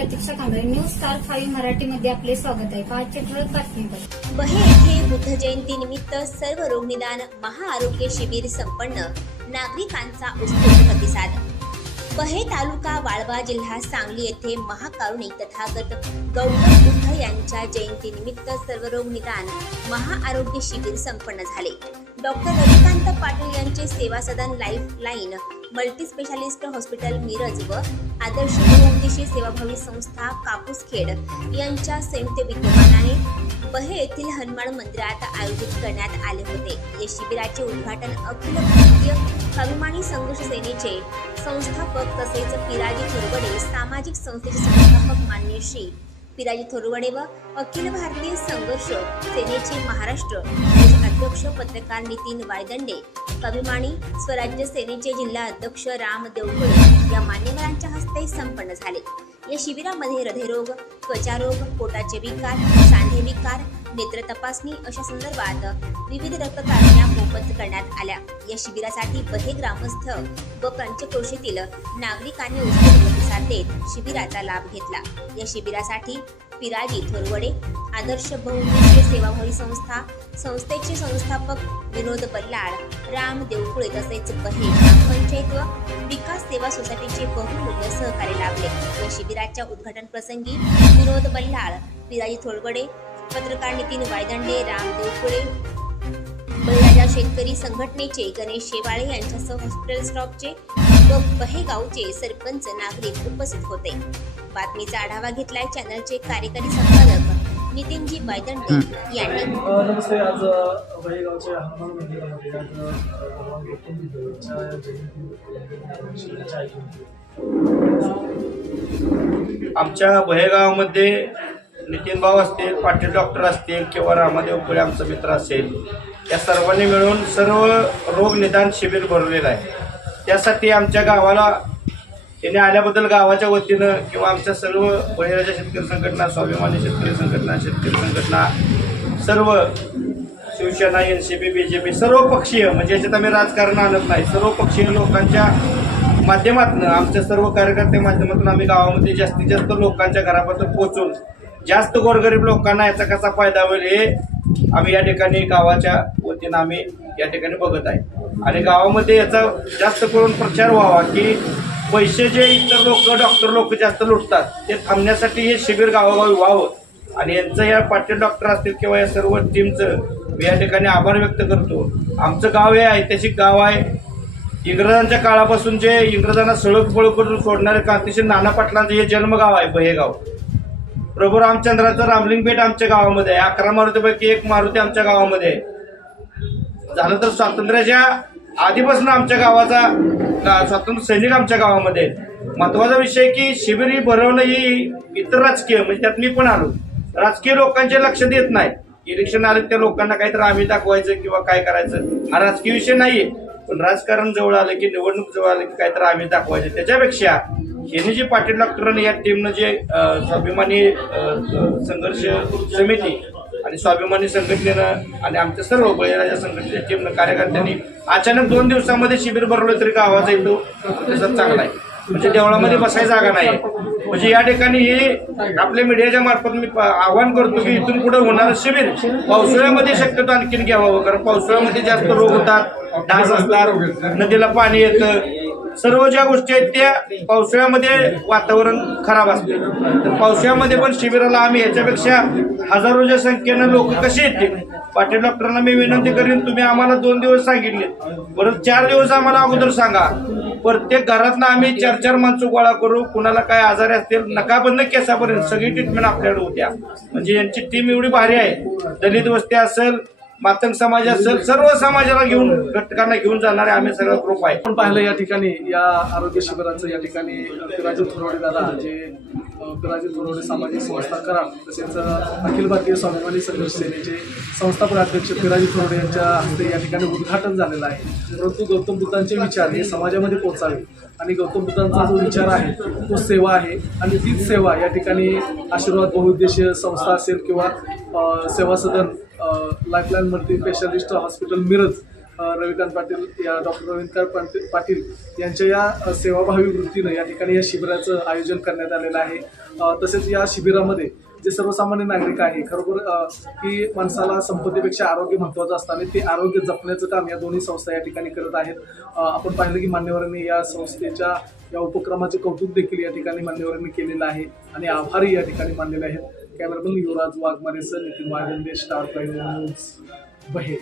Pratiksha Kamble. News star five मराठीमध्ये आपले स्वागत आहे. पाचशे ठळक बातमीवर बहे येथे बुद्ध जयंती निमित्त सर्व रोगनिदान महाआरोग्य शिबिर संपन्न. नागरिकांचा उत्स्फूर्त प्रतिसाद. बहे तालुका वाळवा जिल्हा सांगली येथे महाकारुणिक तथागत गौतम बुद्ध यांच्या जयंतीनिमित्त सर्व रोग निदान महाआरोग्य शिबिर संपन्न झाले. डॉक्टर रविकांत पाटील यांचे Seva Sadan lifeline multi specialist hospital Miraj व आदर्श बहुउद्देशीय सेवाभावी संस्था कापूसखेड यांच्या संयुक्त विद्यमानाने बहे येथील हनुमान मंदिरात आयोजित करण्यात आले होते. या शिबिराचे उद्घाटन अखिल भारतीय स्वाभिमानी संघर्ष सेनेचे संस्थापक तसेच पिराजी थोरवडे सामाजिक संस्थेचे संस्थापक मान्य श्री पिराजी थोरवडे व अखिल भारतीय संघर्ष सेनेचे महाराष्ट्र अध्यक्ष पत्रकार नितीन वायदंडे स्वाभिमानी स्वराज्य सेनेचे जिल्हा अध्यक्ष राम देवगुळे या मान्यवरांच्या हस्ते संपन्न झाले. या शिबिरामध्ये हृदयरोग त्वचारोग पोटाचे विकार सांधे विकार नेत्र तपासणी अशा संदर्भात विविध रक्तकाढण्या मोफत करण्यात आल्या. या शिबिरासाठी बहे ग्रामस्थ व पंचक्रोशीतील नागरिकांनी उत्स्फूर्त प्रतिसाद देत शिबिराचा लाभ घेतला. या शिबिरासाठी पिराजी थोरवडे आदर्श बहुउद्देशीय सेवाभावी संस्था संस्थेचे संस्थापक विनोद बल्लाळ राम देवकुळे तसेच बहे ग्रामपंचायत व विकास सेवा सोसायटीचे बहुमूल्य सहकार्य लाभले. या शिबिराच्या उद्घाटन प्रसंगी विनोद बल्लाळ पिराजी थोरवडे पत्रकार नितीन वायदंडे राम देवकुळे बळीराजा शेतकरी संघटनेचे गणेश शेवाळे यांच्यासह हॉस्पिटल स्टॉपचे व बहेगावचे सरपंच नागरिक उपस्थित होते. बातमीचा आढावा घेतलाय चॅनलचे कार्यकारी संपादक नितीनजी वायदंडे यांनी. नमस्ते. आज अ, वडेगावच्या हनुमान मंदिरामध्ये आज भगवान गौतम बुद्धांच्या जयंती. आमच्या बहेगावामध्ये नितीन भाऊ असतील पाटील डॉक्टर असतील किंवा रामादेव कुळे आमचा मित्र असेल या सर्वांनी मिळून सर्व रोग निदान शिबिर भरलेलं आहे. त्यासाठी आमच्या गावाला त्यांनी आल्याबद्दल गावाच्या वतीनं किंवा आमच्या सर्व बहिराच्या शेतकरी संघटना स्वाभिमानी शेतकरी संघटना शेतकरी संघटना सर्व Shiv Sena N C P B J P सर्व पक्षीय म्हणजे याच्यात आम्ही राजकारण आणत नाही सर्व पक्षीय लोकांच्या माध्यमातून आमच्या सर्व कार्यकर्त्या माध्यमातून आम्ही गावामध्ये जास्तीत जास्त लोकांच्या घरापर्यंत पोहोचून जास्त गोरगरीब लोकांना याचा कसा फायदा होईल हे आम्ही या ठिकाणी गावाच्या वतीनं आम्ही या ठिकाणी बघत आहे. आणि गावामध्ये याचा जास्त करून प्रचार व्हावा की पैसे जे इतर लोक डॉक्टर लोक जास्त लुटतात ते थांबण्यासाठी हे शिबिर गावोगावी व्हावं. आणि यांचं या पाटील डॉक्टर असतील किंवा या सर्व टीमचं मी या ठिकाणी आभार व्यक्त करतो. आमचं गाव हे ऐतिहासिक गाव आहे. इंग्रजांच्या काळापासून जे इंग्रजांना सळक पळक करून सोडणारे क्रांतिशील नाना पाटलांचं हे जन्मगाव आहे बहेगाव. प्रभू रामचंद्राचं रामलिंग बेट आमच्या गावामध्ये आहे. अकरा मारुतीपैकी एक मारुती आमच्या गावामध्ये आहे. झालं तर स्वातंत्र्याच्या आधीपासून आमच्या गावाचा स्वातंत्र्य सैनिक आमच्या गावामध्ये महत्त्वाचा विषय की शिबिरी भरवणं ही इतर राजकीय म्हणजे त्यात मी पण आलो. राजकीय लोकांचे लक्ष देत नाही. इलेक्शन आले त्या लोकांना काहीतरी आम्ही दाखवायचं किंवा काय करायचं. हा राजकीय विषय नाहीये. पण राजकारण जवळ आलं की निवडणूक जवळ आलं की काहीतरी आम्ही दाखवायचं. त्याच्यापेक्षा यांनी जे पाटील डॉक्टरांनी या टीमनं जे स्वाभिमानी संघर्ष समिती आणि स्वाभिमानी संघटनेनं आणि आमच्या सर्व बळीराजा संघटनेच्या टीमनं कार्यकर्त्यांनी अचानक दोन दिवसामध्ये शिबिर भरवलं तरी का आवाज येतो त्याचा चांगला आहे. म्हणजे देवळामध्ये बसायची जागा नाही. म्हणजे या ठिकाणी हे आपल्या मीडियाच्या मार्फत मी प- आवाहन करतो की इथून पुढे होणारं शिबिर पावसाळ्यामध्ये शक्यतो आणखीन घ्यावं कारण पावसाळ्यामध्ये जास्त रोग होतात डास असतात नदीला पाणी येतं. सर्व ज्या गोष्टी आहेत त्या पावसाळ्यामध्ये वातावरण खराब असते. तर पावसाळ्यामध्ये पण शिबिराला आम्ही याच्यापेक्षा हजारोच्या संख्येनं लोक कसे येतील पाटील डॉक्टरांना मी विनंती करीन तुम्ही आम्हाला दोन दिवस सांगितले. परत चार दिवस आम्हाला अगोदर सांगा. प्रत्येक घरातनं आम्ही चार चार माणसं गोळा करू कुणाला काय आजारी असतील नकाबंद केसापर्यंत. सगळी ट्रीटमेंट आपल्याकडे होत्या. म्हणजे यांची टीम एवढी भारी आहे. दलित वस्ती असेल मातंग समाजा सर्व समाजाला घेऊन घटकांना घेऊन जाणारे आम्ही सगळं ग्रुप आहे. आपण पाहिलं या ठिकाणी या आरोग्य शिबिराचं या ठिकाणी राजू थोरवडे दादा जे पिराजी थोरवडे सामाजिक संस्था कराड तसेच अखिल भारतीय स्वाभिमानी संघर्ष सेनेचे संस्थापक अध्यक्ष पिराजी थोरवडे यांच्या हस्ते या ठिकाणी उद्घाटन झालेलं आहे. परंतु गौतम बुद्धांचे विचार हे समाजामध्ये पोचावे आणि गौतम बुद्धांचा जो विचार आहे तो सेवा आहे आणि तीच सेवा या ठिकाणी आशीर्वाद बहुउद्देशीय संस्था असेल किंवा Seva Sadan lifeline multi specialist hospital Miraj Ravikant Patil या डॉक्टर रविकांत पाटील पाटील यांच्या या सेवाभावी वृत्तीनं या ठिकाणी या शिबिराचं आयोजन करण्यात आलेलं आहे. तसेच या शिबिरामध्ये जे सर्वसामान्य नागरिक आहे खरोखर की माणसाला संपत्तीपेक्षा आरोग्य महत्त्वाचं असतं आणि ते आरोग्य जपण्याचं काम या दोन्ही संस्था या ठिकाणी करत आहेत. आपण पाहिलं की मान्यवरांनी या संस्थेच्या या उपक्रमाचे कौतुक देखील या ठिकाणी मान्यवरांनी केलेलं आहे आणि आभारही या ठिकाणी मानलेले आहेत. Cameraman Yuvraj वाघमारेसह Nitin Waghande star prime news बहे